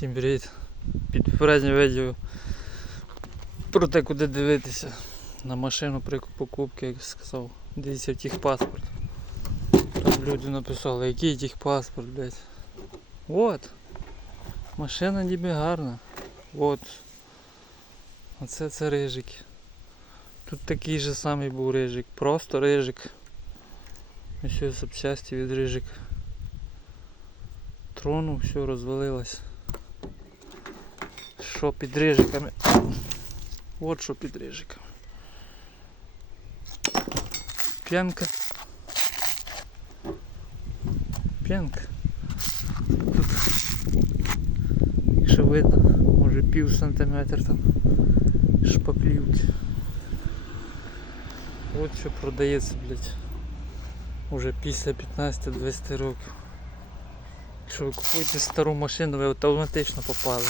Всім привіт. Під попереднє відео про те, куди дивитися на машину при покупці, як сказав. Дивіться в техпаспорт. Там люди написали, який техпаспорт, блядь. От. Машина ніби гарна. От. Оце це рижик. Тут такий же самий був рижик. Просто рижик. Ось запчасті від рижика. Трону, все розвалилось. Що під рижиками? От що під рижиками. П'янка. П'янка. Тут, якщо видно, може пів сантиметр там шпаклівки. От що продається, блядь. Уже після 15-20 років. Якщо ви купуєте стару машину, ви автоматично попали.